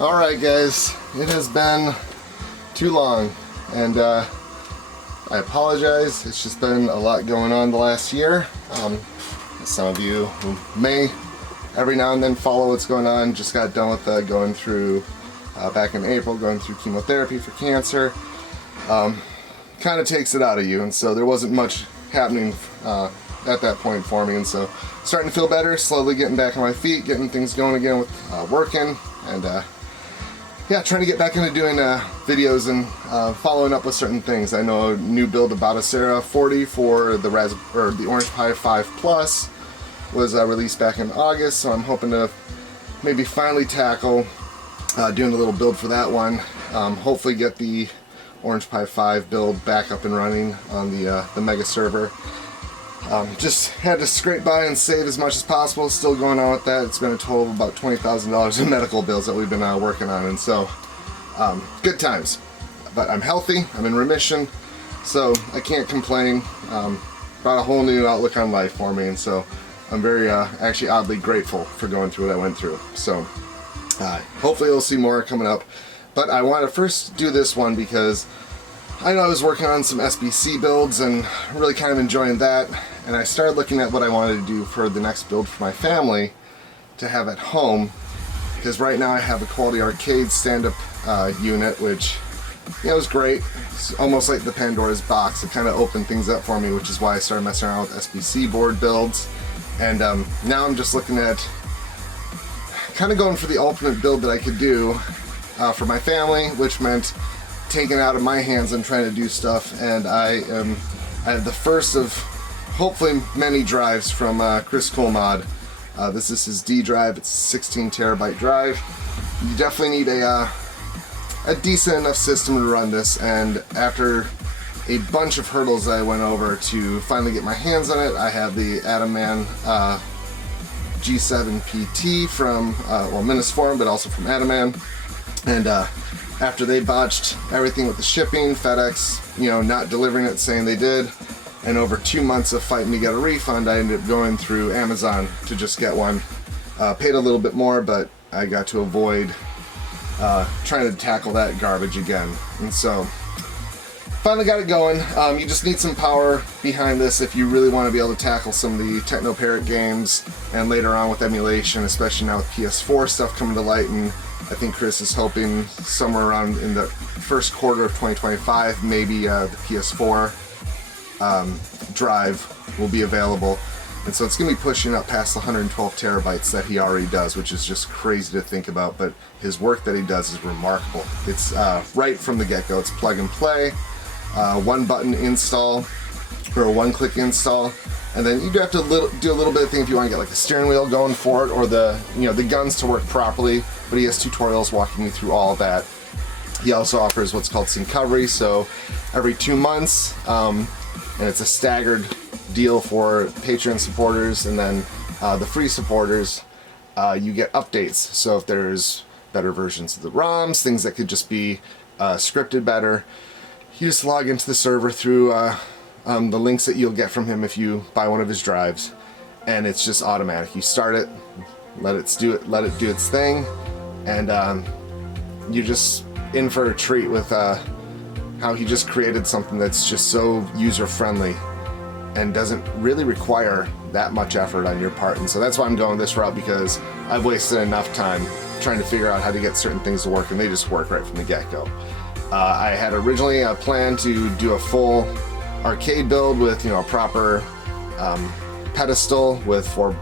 Alright guys, it has been too long, and I apologize. It's just been a lot going on the last year. Some of you who may every now and then follow what's going on just got done with going through, back in April, going through chemotherapy for cancer. Kind of takes it out of you, and so there wasn't much happening at that point for me, and so starting to feel better, slowly getting back on my feet, getting things going again with working, and yeah, trying to get back into doing videos and following up with certain things. I know a new build of batocera 40 for the Orange Pi 5 Plus was released back in August, so I'm hoping to maybe finally tackle doing a little build for that one. Hopefully get the Orange Pi 5 build back up and running on the Mega server. Just had to scrape by and save as much as possible. Still going on with that. It's been a total of about $20,000 in medical bills that we've been working on, and so good times. But I'm healthy, I'm in remission, so I can't complain. Brought a whole new outlook on life for me, and so I'm very actually oddly grateful for going through what I went through. So hopefully you'll see more coming up. But I want to first do this one because I know I was working on some SBC builds and really kind of enjoying that, and I started looking at what I wanted to do for the next build for my family to have at home, because right now I have a Quality Arcade stand-up unit, which, you know, is great. It's almost like the Pandora's box. It kind of opened things up for me, which is why I started messing around with SBC board builds, and now I'm just looking at kind of going for the ultimate build that I could do for my family, which meant taking it out of my hands and trying to do stuff. And I have the first of hopefully many drives from Kriscoolmod. This is his D drive. It's a 16 terabyte drive. You definitely need a decent enough system to run this, and after a bunch of hurdles I went over to finally get my hands on it, I have the Adaman G7 PT from well, Minisforum, but also from Adaman. And after they botched everything with the shipping, FedEx, you know, not delivering it, saying they did, and over 2 months of fighting to get a refund, I ended up going through Amazon to just get one. Paid a little bit more, but I got to avoid trying to tackle that garbage again. And so finally got it going. You just need some power behind this if you really want to be able to tackle some of the Techno Parrot games, and later on with emulation, especially now with PS4 stuff coming to light. And I think Chris is hoping somewhere around in the first quarter of 2025, maybe the PS4 drive will be available. And so it's going to be pushing up past the 112 terabytes that he already does, which is just crazy to think about. But his work that he does is remarkable. It's right from the get-go. It's plug and play, one button install, or a one-click install. And then you do have to do a little bit of thing if you want to get like a steering wheel going for it, or the guns to work properly. But he has tutorials walking you through all of that. He also offers what's called Syncovery, so every 2 months, and it's a staggered deal for Patreon supporters, and then the free supporters, you get updates. So if there's better versions of the ROMs, things that could just be scripted better, you just log into the server through the links that you'll get from him if you buy one of his drives, and it's just automatic. You start it, let it do its thing, and you're just in for a treat with how he just created something that's just so user-friendly and doesn't really require that much effort on your part. And so that's why I'm going this route, because I've wasted enough time trying to figure out how to get certain things to work, and they just work right from the get-go. I had originally planned to do a full arcade build with, you know, a proper pedestal with four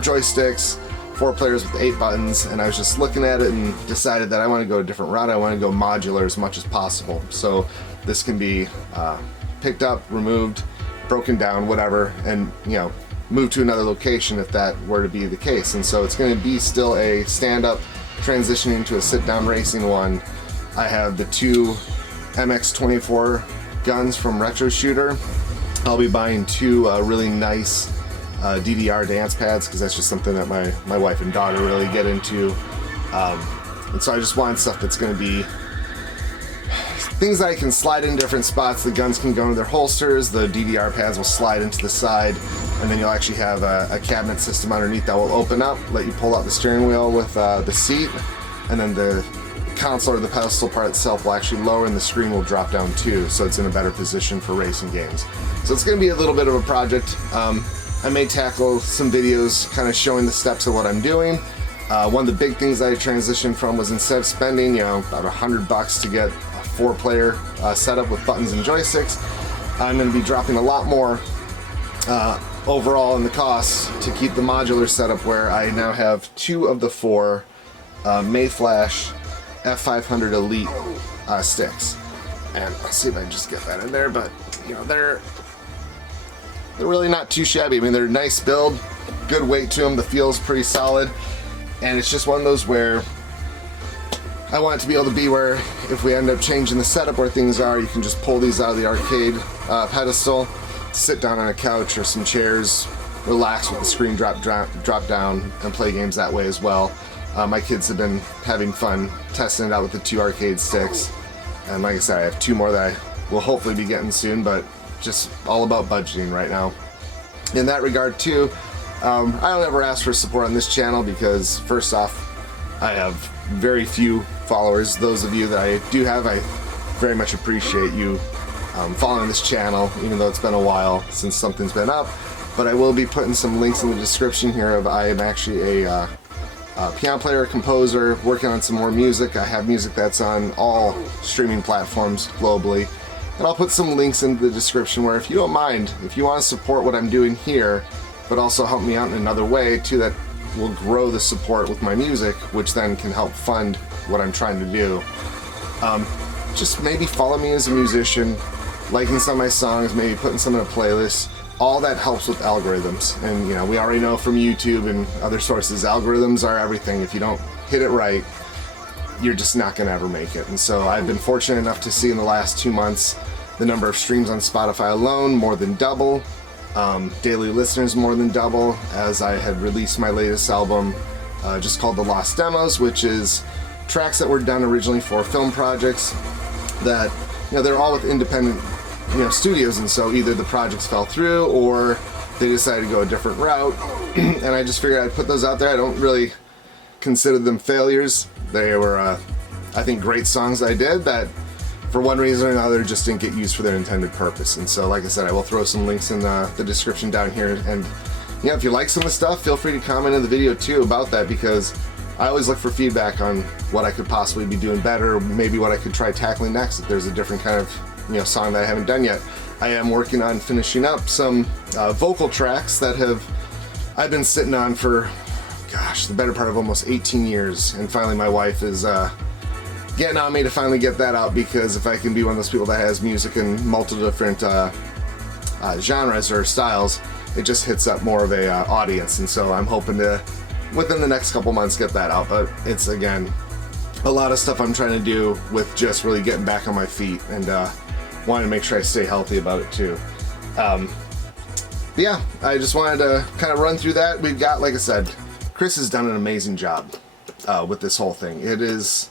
joysticks, 4 players with 8 buttons, and I was just looking at it and decided that I want to go a different route. I want to go modular as much as possible, so this can be picked up, removed, broken down, whatever, and, you know, moved to another location if that were to be the case. And so it's going to be still a stand-up transitioning to a sit-down racing one. I have the 2 MX24 guns from Retroshooter. I'll be buying 2 really nice DDR dance pads, because that's just something that my wife and daughter really get into. And so I just want stuff that's going to be things that I can slide in different spots. The guns can go into their holsters, the DDR pads will slide into the side, and then you'll actually have a cabinet system underneath that will open up, let you pull out the steering wheel with the seat, and then the console or the pedestal part itself will actually lower and the screen will drop down too, so it's in a better position for racing games. So it's going to be a little bit of a project. I may tackle some videos kind of showing the steps of what I'm doing. One of the big things I transitioned from was, instead of spending, about $100 to get a 4-player setup with buttons and joysticks, I'm going to be dropping a lot more overall in the cost to keep the modular setup, where I now have 2 of the 4 Mayflash F500 Elite sticks. And let's see if I can just get that in there, but they're really not too shabby. I mean, they're a nice build, good weight to them, the feel's pretty solid, and it's just one of those where I want it to be able to be where, if we end up changing the setup where things are, you can just pull these out of the arcade pedestal, sit down on a couch or some chairs, relax with the screen drop down, and play games that way as well. My kids have been having fun testing it out with the 2 arcade sticks, and like I said, I have 2 more that I will hopefully be getting soon, but just all about budgeting right now. In that regard too, I don't ever ask for support on this channel because, first off, I have very few followers. Those of you that I do have, I very much appreciate you following this channel, even though it's been a while since something's been up. But I will be putting some links in the description here of, I am actually a piano player, composer, working on some more music. I have music that's on all streaming platforms globally. And I'll put some links in the description where, if you don't mind, if you want to support what I'm doing here, but also help me out in another way too, that will grow the support with my music, which then can help fund what I'm trying to do. Just maybe follow me as a musician, liking some of my songs, maybe putting some in a playlist. All that helps with algorithms. And we already know from YouTube and other sources, algorithms are everything. If you don't hit it right, you're just not going to ever make it. And so I've been fortunate enough to see in the last 2 months the number of streams on Spotify alone more than double, daily listeners more than double, as I had released my latest album just called The Lost Demos, which is tracks that were done originally for film projects that, they're all with independent studios, and so either the projects fell through or they decided to go a different route. And I just figured I'd put those out there. I don't really consider them failures. They were, I think, great songs I did that, for one reason or another, just didn't get used for their intended purpose. And so, like I said, I will throw some links in the description down here. And if you like some of the stuff, feel free to comment in the video too about that, because I always look for feedback on what I could possibly be doing better, or maybe what I could try tackling next if there's a different kind of song that I haven't done yet. I am working on finishing up some vocal tracks that I've been sitting on for, gosh, the better part of almost 18 years, and finally my wife is getting on me to finally get that out, because if I can be one of those people that has music in multiple different genres or styles, it just hits up more of a audience. And so I'm hoping to, within the next couple months, get that out. But it's, again, a lot of stuff I'm trying to do with just really getting back on my feet, and wanting to make sure I stay healthy about it too. Yeah, I just wanted to kind of run through that. We've got, like I said, Chris has done an amazing job with this whole thing. It is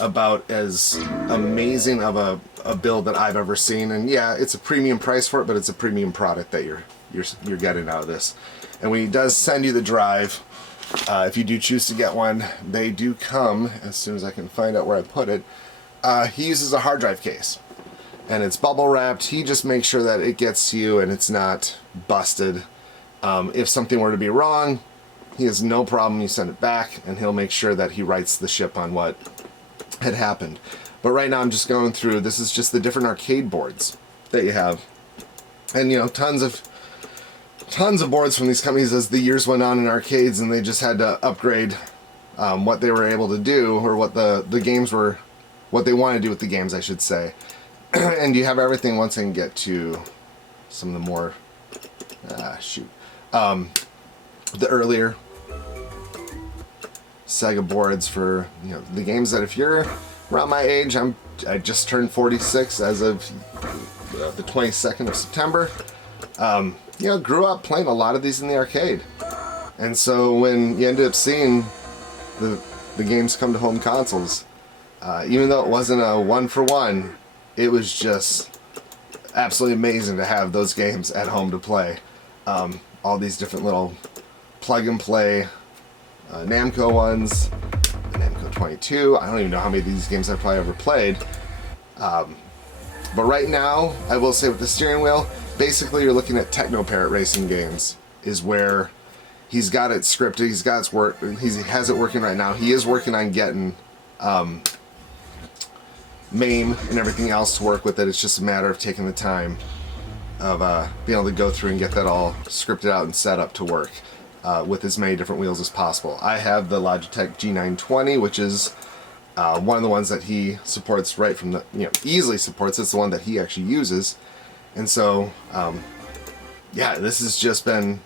about as amazing of a build that I've ever seen. And yeah, it's a premium price for it, but it's a premium product that you're getting out of this. And when he does send you the drive, if you do choose to get one, they do come, as soon as I can find out where I put it, he uses a hard drive case. And it's bubble wrapped. He just makes sure that it gets to you and it's not busted. If something were to be wrong, he has no problem. You send it back and he'll make sure that he writes the ship on what had happened. But right now I'm just going through, this is just the different arcade boards that you have. And tons of boards from these companies as the years went on in arcades, and they just had to upgrade what they were able to do, or what the games were, what they wanted to do with the games, I should say. And you have everything. Once I can get to some of the more the earlier Sega boards for the games that, if you're around my age, I just turned 46 as of the 22nd of September. Grew up playing a lot of these in the arcade, and so when you ended up seeing the games come to home consoles, even though it wasn't a one-for-one, it was just absolutely amazing to have those games at home to play. All these different little plug-and-play Namco ones, the Namco 22. I don't even know how many of these games I've probably ever played. But right now, I will say with the steering wheel, basically you're looking at Technoparrot racing games is where he's got it scripted, he's got its work, he has it working right now. He is working on getting MAME and everything else to work with it. It's just a matter of taking the time of being able to go through and get that all scripted out and set up to work with as many different wheels as possible. I have the Logitech G920, which is one of the ones that he supports right from the, easily supports. It's the one that he actually uses. And so, yeah, this has just been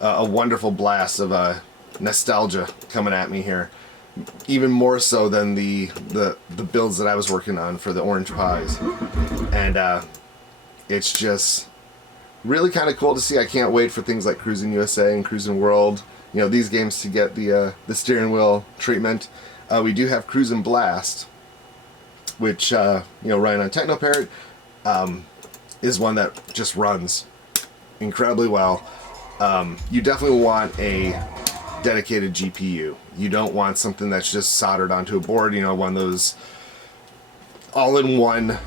a wonderful blast of nostalgia coming at me here. Even more so than the builds that I was working on for the Orange Pies. And it's just really kind of cool to see. I can't wait for things like Cruising USA and Cruising World, these games to get the steering wheel treatment. We do have Cruising Blast, which, running on Technoparrot, is one that just runs incredibly well. You definitely want a dedicated GPU. You don't want something that's just soldered onto a board, one of those all-in-one,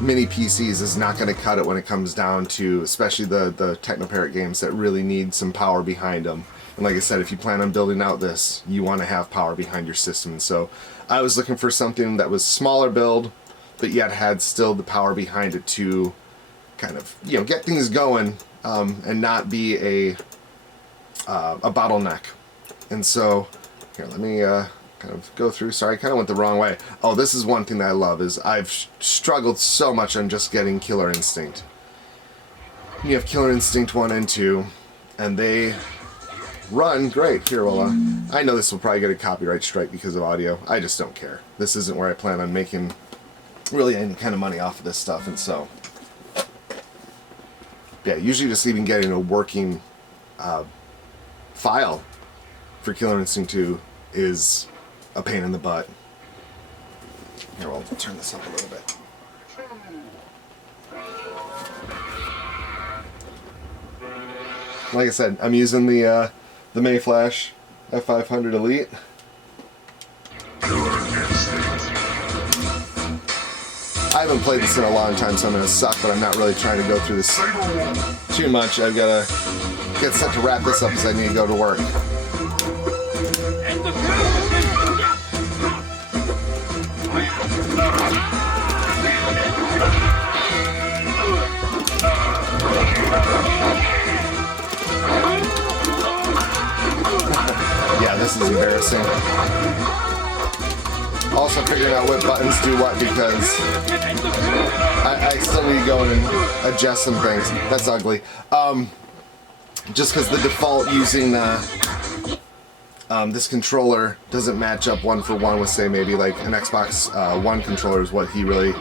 mini PCs is not going to cut it when it comes down to, especially the Technoparrot games that really need some power behind them. And like I said, if you plan on building out this, you want to have power behind your system. And so I was looking for something that was smaller build, but yet had still the power behind it to kind of, get things going and not be a bottleneck. And so, here, let me kind of go through. Sorry, I kind of went the wrong way. Oh, this is one thing that I love, is I've struggled so much on just getting Killer Instinct. You have Killer Instinct 1 and 2, and they run great. Here, well, I know this will probably get a copyright strike because of audio. I just don't care. This isn't where I plan on making really any kind of money off of this stuff, and so, yeah, usually just even getting a working file for Killer Instinct 2 is a pain in the butt. Here, I'll turn this up a little bit. Like I said, I'm using the Mayflash F500 Elite. I haven't played this in a long time, so I'm going to suck, but I'm not really trying to go through this too much. I've got to get set to wrap this up because I need to go to work. Yeah, this is embarrassing. Also figuring out what buttons do what, because I still need to go in and adjust some things. That's ugly. Just because the default using this controller doesn't match up one for one with, say, maybe like an Xbox One controller is what he really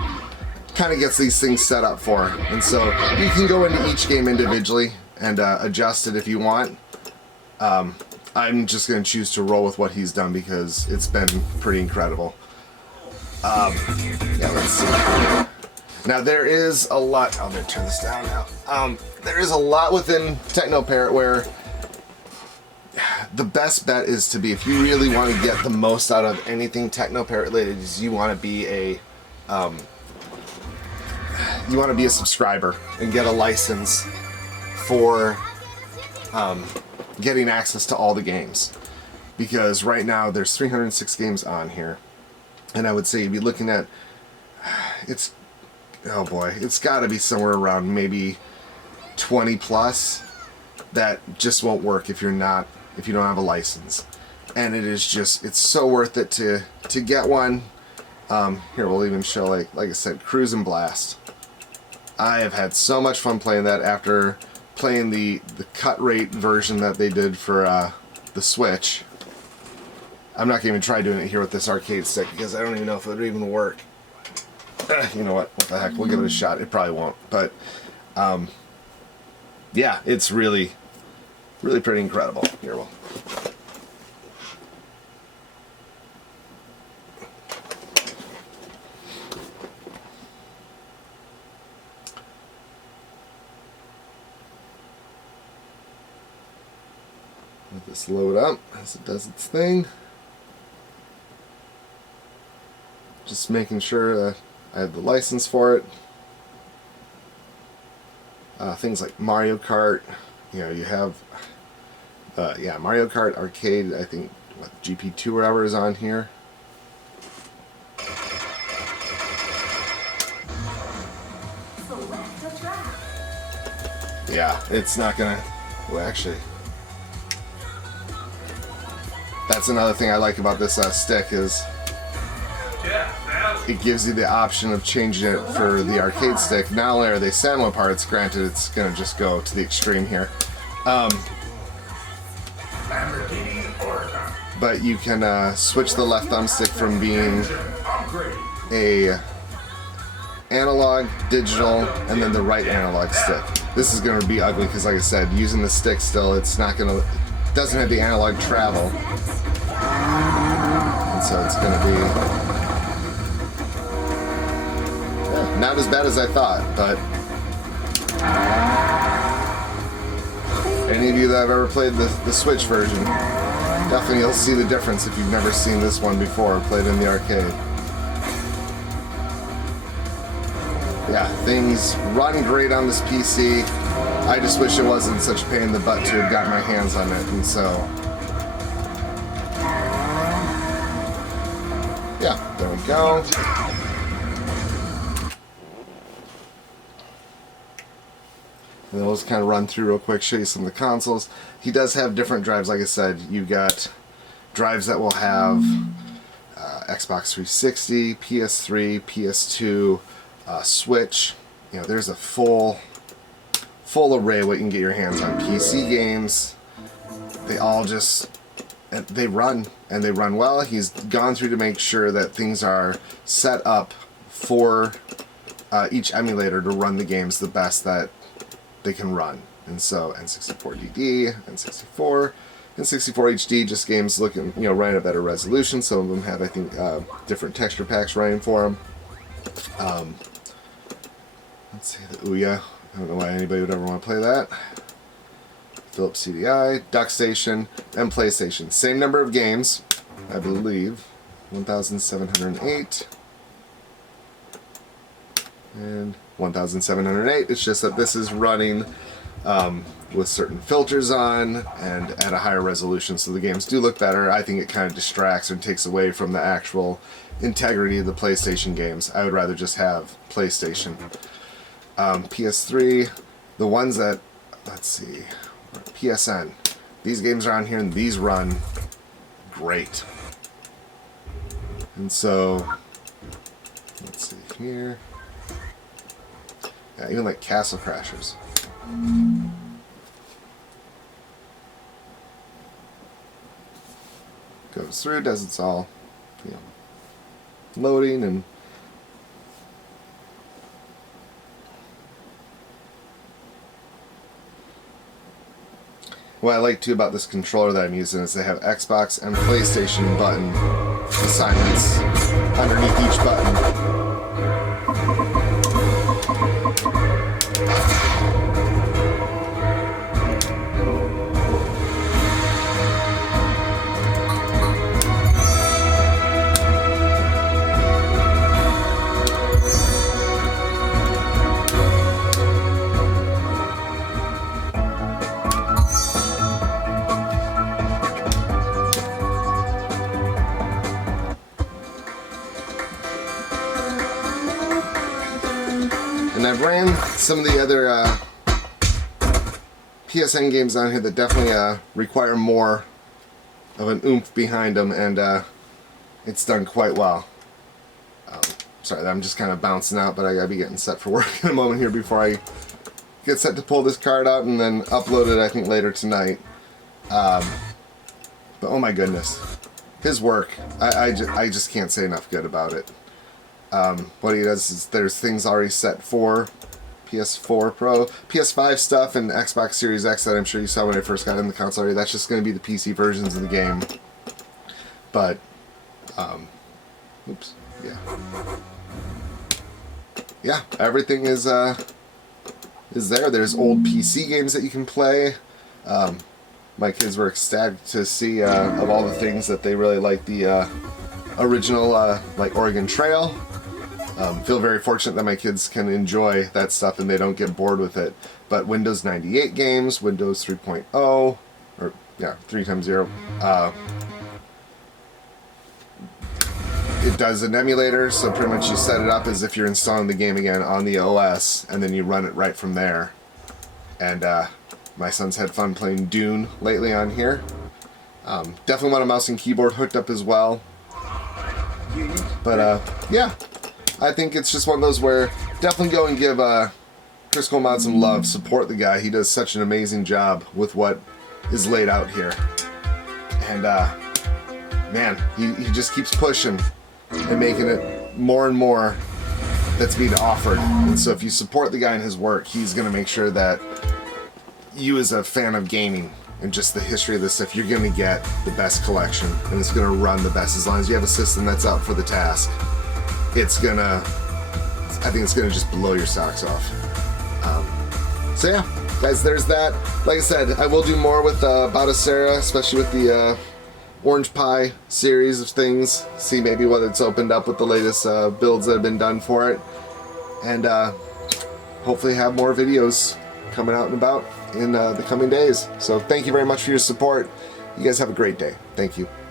kind of gets these things set up for. And so you can go into each game individually and adjust it if you want. I'm just going to choose to roll with what he's done because it's been pretty incredible. Yeah, let's see. Now there is a lot, I'm going to turn this down now. There is a lot within Technoparrot where the best bet is to be, if you really want to get the most out of anything Technoparrot related, is you want to be a subscriber and get a license for getting access to all the games, because right now there's 306 games on here, and I would say you'd be looking at, oh boy, it's got to be somewhere around maybe 20 plus that just won't work if you don't have a license. And it is just, it's so worth it to get one. Here, we'll even show, like I said, Cruising Blast. I have had so much fun playing that after playing the cut rate version that they did for the Switch. I'm not going to even try doing it here with this arcade stick because I don't even know if it would even work. You know what the heck, we'll give it a shot. It probably won't, but yeah, it's really pretty incredible. Here, we'll let this load up as it does its thing. just making sure that I have the license for it. Things like Mario Kart, you know, you have, yeah, Mario Kart Arcade, I think, what, GP2 or whatever is on here. Yeah, it's not gonna, well, actually, that's another thing I like about this stick is it gives you the option of changing it for the arcade stick. Not only are they Samurai parts, granted it's gonna just go to the extreme here, but you can switch the left thumbstick from being a analog, digital, and then the right analog stick. This is gonna be ugly because, like I said, using the stick still, it's not gonna, it doesn't have the analog travel, and so it's gonna be not as bad as I thought, but any of you that have ever played the Switch version, definitely you'll see the difference if you've never seen this one before, played in the arcade. Yeah, things run great on this PC. I just wish it wasn't such a pain in the butt to have gotten my hands on it, and so yeah, there we go. And then we'll just kind of run through real quick, show you some of the consoles. He does have different drives, like I said. You got drives that will have Xbox 360, PS3, PS2, Switch. You know, there's a full array of what you can get your hands on. PC games, they all just, they run, and they run well. He's gone through to make sure that things are set up for each emulator to run the games the best that they can run. And so N64DD, N64, N64 HD, just games looking, you know, running at better resolution. Some of them have, I think, different texture packs running for them. Let's see, the Ouya. I don't know why anybody would ever want to play that. Philips CDI, DuckStation, and PlayStation. Same number of games, I believe. 1,708. And 1,708. It's just that this is running with certain filters on and at a higher resolution, so the games do look better. I think it kind of distracts and takes away from the actual integrity of the PlayStation games. I would rather just have PlayStation. PS3, the ones that, let's see, PSN. These games are on here and these run great. And so, let's see here. Yeah, even like Castle Crashers. Goes through, does its all, you know, loading and what I like too about this controller that I'm using is they have Xbox and PlayStation button assignments underneath each button. And I've ran some of the other PSN games on here that definitely require more of an oomph behind them, and it's done quite well. Sorry, I'm just kind of bouncing out, but I gotta be getting set for work in a moment here before I get set to pull this card out and then upload it, I think, later tonight. But oh my goodness, his work, I just can't say enough good about it. What he does is there's things already set for PS4 Pro, PS5 stuff, and Xbox Series X that I'm sure you saw when I first got in the console already. That's just going to be the PC versions of the game. But, oops, yeah. Yeah, everything is there. There's old PC games that you can play. My kids were ecstatic to see of all the things that they really like the original like Oregon Trail. Feel very fortunate that my kids can enjoy that stuff and they don't get bored with it. But Windows 98 games, Windows 3.0, or yeah, 3x0. It does an emulator, so pretty much you set it up as if you're installing the game again on the OS, and then you run it right from there. And my son's had fun playing Dune lately on here. Definitely want a mouse and keyboard hooked up as well. But yeah, I think it's just one of those where definitely go and give Kriscoolmods some love, support the guy. He does such an amazing job with what is laid out here. And man, he just keeps pushing and making it more and more that's being offered. And so if you support the guy in his work, he's going to make sure that you as a fan of gaming and just the history of this stuff, you're going to get the best collection and it's going to run the best. As long as you have a system that's up for the task, it's going to, I think it's going to just blow your socks off. So yeah, guys, there's that. Like I said, I will do more with batocera, especially with the Orange Pie series of things. See maybe whether it's opened up with the latest builds that have been done for it. And hopefully have more videos coming out and about in the coming days. So thank you very much for your support. You guys have a great day. Thank you.